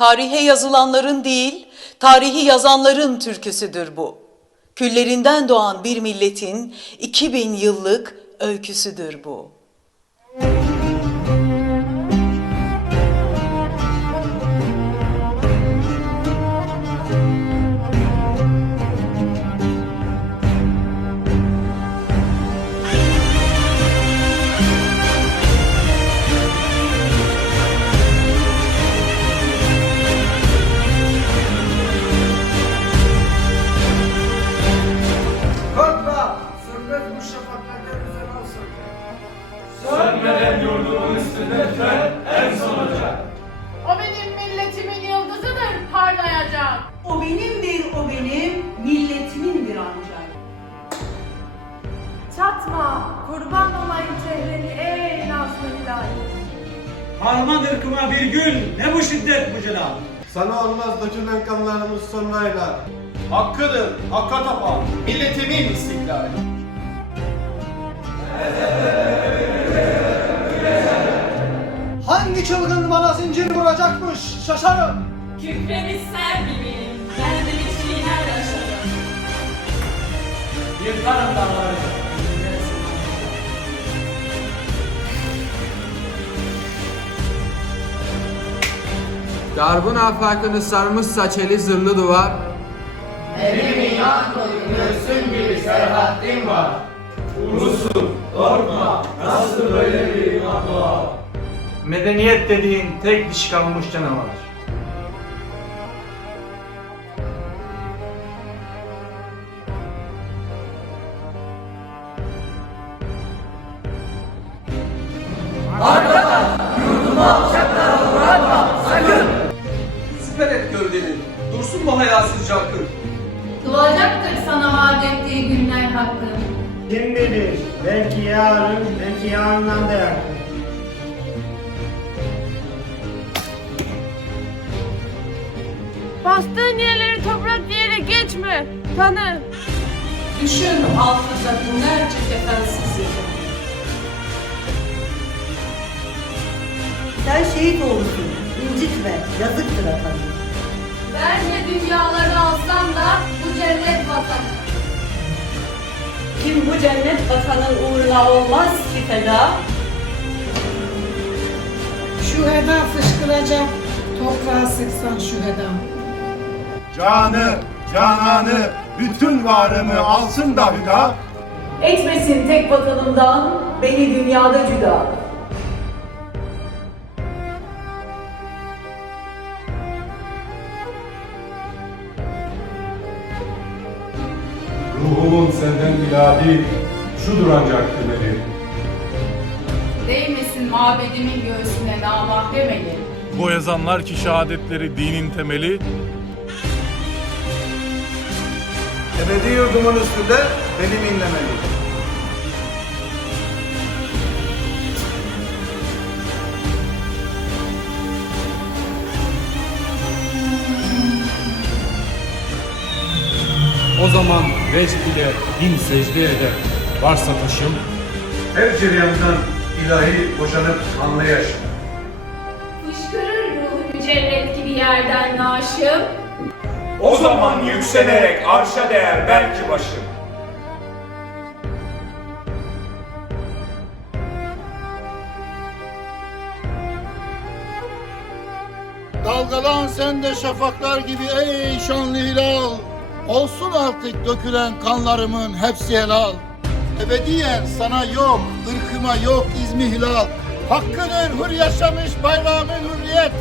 Tarihe yazılanların değil, tarihi yazanların türküsüdür bu. Küllerinden doğan bir milletin 2000 yıllık öyküsüdür bu. Tüten en son ocak. O benim milletimin yıldızıdır parlayacak. O benimdir o benim, milletimindir ancak. Çatma, kurban olayım çehreni ey nazlı ilahi. Harman ırkıma bir gün ne bu şiddet bu celal. Sana olmaz dökülen kanlarımız sonrayla. Hakkıdır, hakka tapan, milletimin istiklali. Bana zincir vuracakmış şaşarım. Kükremiş ser gibiyim, ben de bir şeyler yaşarım. Yırtarım dağları. Garbın afakını sarmışsa çeli zırhlı duvar Medeniyet dediğin tek dişi kalmış canavar. Siper et gövdeni, dursun bu hayasız cankın. Doğacaktır sana vaat ettiği günler hakkın. Kim bilir? Belki yarın, belki yarından da yakın. Bastığın yerleri toprak diyerek geçme. Tanı. Düşün hafıza binlerce kefensiz yaşam. Sen şehit olursun, incitme, yazıktır atanım. Verme dünyaları alsam da bu cennet vatanı. Kim bu cennet vatanın uğruna olmaz ki feda? Şu heda fışkıracak, toprağa sıksan şu heda. Canı, cananı, bütün varımı alsın da hüda. Etmesin tek vatanımdan beni dünyada cüda. Ruhumun senden ilahi, şudur ancak temeli. Değmesin mabedimin göğsüne namahrem eli. Bu ezanlar ki şehadetleri dinin temeli, Ebedi yurdumun üstünde benim inlemeli. o zaman vecd ile bin secde eder. Varsa taşım, her cereyandan ilahi boşanıp anla yaşa. Fışkırır ruhu mücerret gibi yerden naşım. O zaman yükselerek arşa değer belki başım. Dalgalan sen de şafaklar gibi ey şanlı hilal. Olsun artık dökülen kanlarımın hepsi helal. Ebediyen sana yok, ırkıma yok izmi hilal. Hakkıdır hür yaşamış bayrağımın hürriyet.